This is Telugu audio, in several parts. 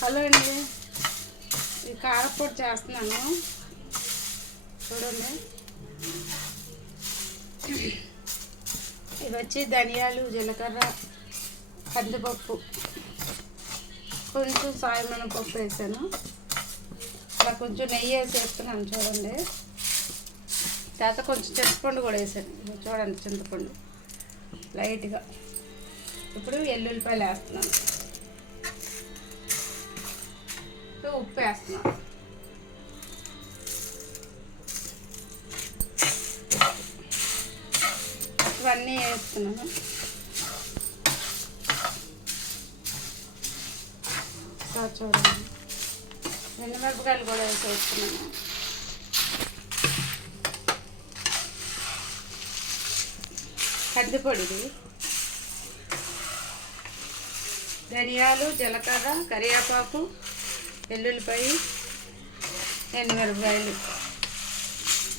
హలో అండి, ఈ కారపొడి చేస్తున్నాను చూడండి. ఇవి వచ్చి ధనియాలు, జీలకర్ర, కందిపప్పు, కొంచెం సాయమినపప్పు వేసాను. అలా కొంచెం నెయ్యి వేసి వేస్తున్నాను చూడండి. తర్వాత కొంచెం చింతపండు కూడా వేసాను చూడండి, చింతపండు లైట్గా. ఇప్పుడు ఎల్లుల్లిపాయలు వేస్తున్నాను, ఉప్పు వేస్తున్నాను. ఇవన్నీ వేస్తున్నాను. చూడండి, ఎండుమిరపకాయలు కూడా వేసేస్తున్నాను. కందిపొడిది, ధనియాలు, జీలకర్ర, కరివేపాకు, వెల్లుల్లిపాయ, ఎండుమిరపకాయలు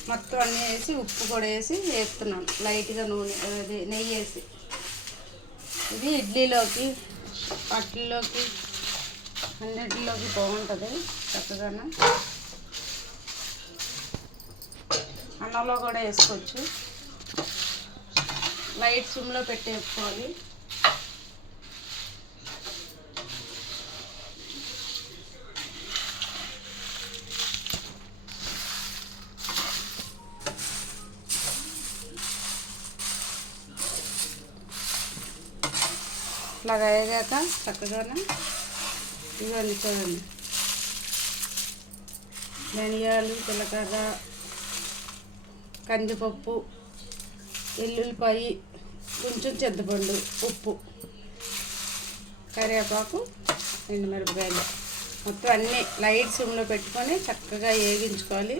మొత్తం అన్నీ వేసి ఉప్పు కూడా వేసి వేస్తున్నాను లైట్గా. నూనె అది నెయ్యి వేసి. ఇది ఇడ్లీలోకి, అట్లలోకి, అన్నిటిలోకి బాగుంటుంది చక్కగానే. అన్నంలో కూడా వేసుకోవచ్చు. లైట్ సిమ్లో పెట్టి వేసుకోవాలి. ఇలాగ వేగాక చక్కగానే ఇవన్నీ చూడండి, ధనియాలు, జీలకర్ర, కందిపప్పు, వెల్లుల్లిపాయ, కొంచెం చింతపండు, ఉప్పు, కరివేపాకు, ఎండుమిరపకాయలు మొత్తం అన్నీ లైట్ సిమ్లో పెట్టుకొని చక్కగా వేగించుకోవాలి.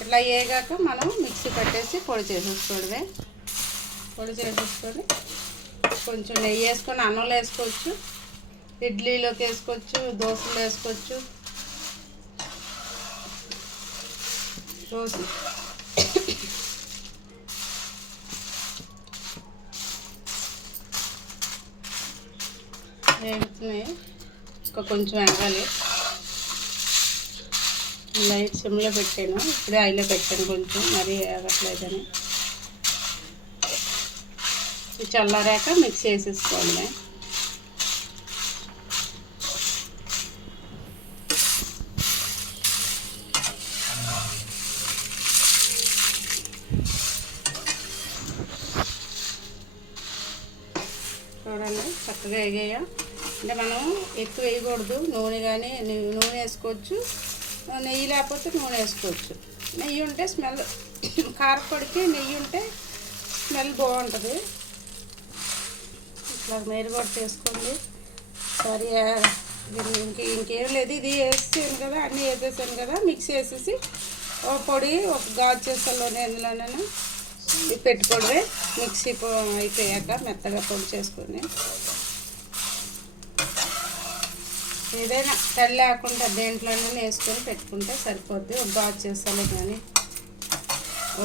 ఇట్లా వేగాక మనం మిక్సీ పట్టేసి పొడి చేసేసుకోవడమే. పొడి చేసేసుకొని కొంచెం నెయ్యి వేసుకొని అన్నంలో వేసుకోవచ్చు, ఇడ్లీలోకి వేసుకోవచ్చు, దోశలో వేసుకోవచ్చు. దోశ వేగుతున్నాయి, ఇంకా కొంచెం వేగాలి. లైట్ సిమ్లో పెట్టాను, ఇప్పుడే ఆయిల్లో పెట్టాను, కొంచెం మరీ వేగట్లేదని. చల్లారాక మిక్స్ వేసేసుకోవాలి. చూడండి చక్కగా వేగాయా. అంటే మనం ఎక్కువ వేయకూడదు, నూనె కానీ నూనె వేసుకోవచ్చు, నెయ్యి లేకపోతే నూనె వేసుకోవచ్చు. నెయ్యి ఉంటే స్మెల్, కారపొడికి నెయ్యి ఉంటే స్మెల్ బాగుంటుంది. ఇట్లా మీరు కూడా చేసుకోండి. సరే, ఇంకేం లేదు, ఇది వేసాను కదా, అన్నీ వేసేసాను కదా, మిక్సీ వేసేసి ఒక పొడి, ఒక గాజు చేసాలోనే ఎందులోనైనా ఇది పెట్టుకోవడమే. మిక్సీ అయిపోయాక మెత్తగా పొడి చేసుకొని ఏదైనా తల్లి లేకుండా దేంట్లోనే వేసుకొని పెట్టుకుంటే సరిపోద్ది. ఒక గాజు చేసాలో కానీ,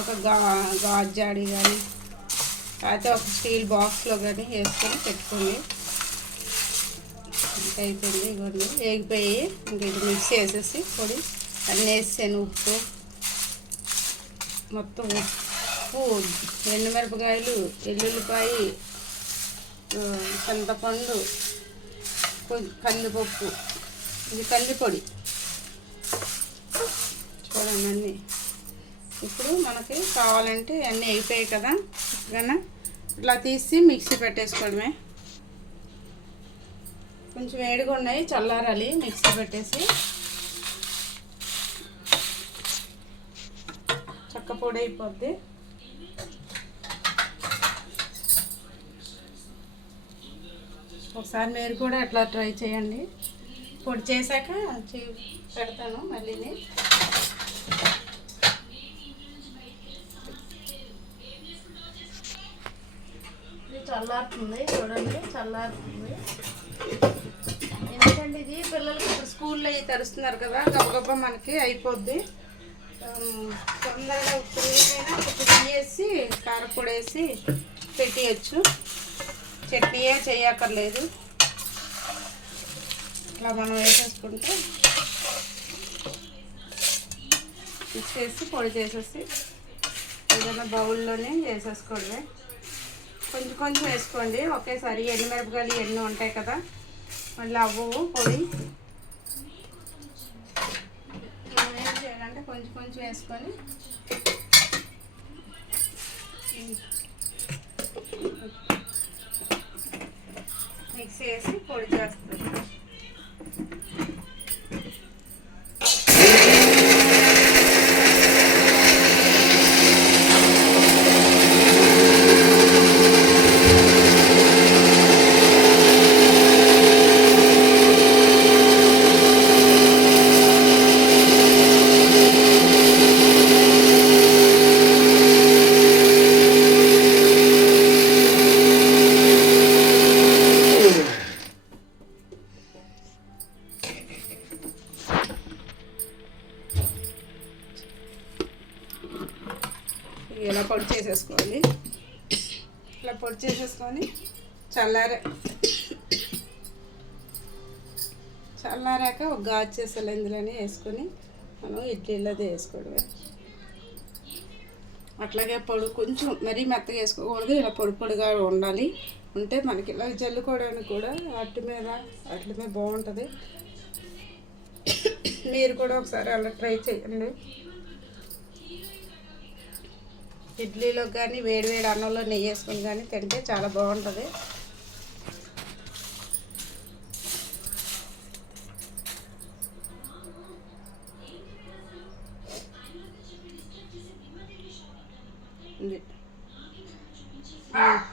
ఒక గాజు జాడి కానీ, అయితే ఒక స్టీల్ బాక్స్లో కానీ వేసుకొని పెట్టుకోండి. ఇంకా అయిపోయింది, ఇవన్నీ వేగిపోయి ఇంక ఇది మిక్సీ వేసేసి పొడి అన్నీ వేసాను. ఉప్పు మొత్తం, ఉప్పు, ఎండుమిరపకాయలు, వెల్లుల్లిపాయ, చింతపండు, కందిపప్పు, ఇది కందిపొడి చూడండి అన్నీ. ఇప్పుడు మనకి కావాలంటే అన్నీ అయిపోయాయి కదా, చక్కగా ఇట్లా తీసి మిక్సీ పెట్టేసుకోవడమే. కొంచెం వేడిగా ఉన్నాయి, చల్లారాలి. మిక్సీ పెట్టేసి చక్క పొడి అయిపోద్ది. ఒకసారి మీరు కూడా అట్లా ట్రై చేయండి. పొడి చేశాక పెడతాను మళ్ళీ. చల్లారుతుంది చూడండి, చల్లారుతుంది. ఎందుకంటే ఇది పిల్లలకి ఇప్పుడు స్కూల్లో అవి తరుస్తున్నారు కదా, గబగబా మనకి అయిపోద్ది. తొందరగా ఉప్పుకైనా కొంచెం వేసి కారపొడి వేసి పెట్టేయచ్చు. చట్నీయే చేయక్కర్లేదు. ఇట్లా మనం వేసేసుకుంటే మిక్స్ చేసి పొడి చేసేసి ఏదైనా బౌల్లోనే వేసేసుకోండి. కొంచెం కొంచెం వేసుకోండి ఒకేసారి. ఎండుమిరపకాయలు ఎన్ని ఉంటాయి కదా, మళ్ళీ అవ్వవు పొడి. మనం ఏం చేయాలంటే కొంచెం కొంచెం వేసుకొని మిక్స్ చేసి పొడి చేస్తుంది. ఇలా పొడి చేసేసుకోండి. ఇలా పొడి చేసేసుకొని చల్లారాక ఒక గాజు చేసాలి ఇందులోనే వేసుకొని మనం ఇడ్లీలోది వేసుకోవడమే. అట్లాగే పొడి కొంచెం మరీ మెత్తగా వేసుకోకూడదు, ఇలా పొడి పొడిగా ఉండాలి. ఉంటే మనకి ఇలా జల్లుకోవడానికి కూడా అట్ల మీద బాగుంటుంది. మీరు కూడా ఒకసారి అలా ట్రై చేయండి. ఇడ్లీలో కానీ వేడి అన్నంలో నెయ్యి వేసుకొని కానీ తింటే చాలా బాగుంటుంది.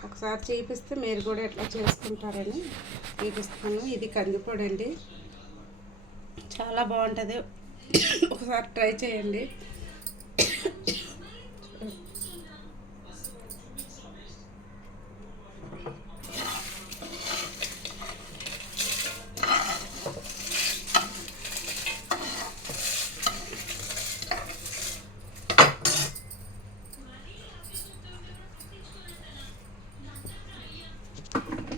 ఒకసారి చూపిస్తే మీరు కూడా ఎట్లా చేసుకుంటారని చూపిస్తాను. ఇది కందిపొడి అండి, చాలా బాగుంటుంది. ఒకసారి ట్రై చేయండి.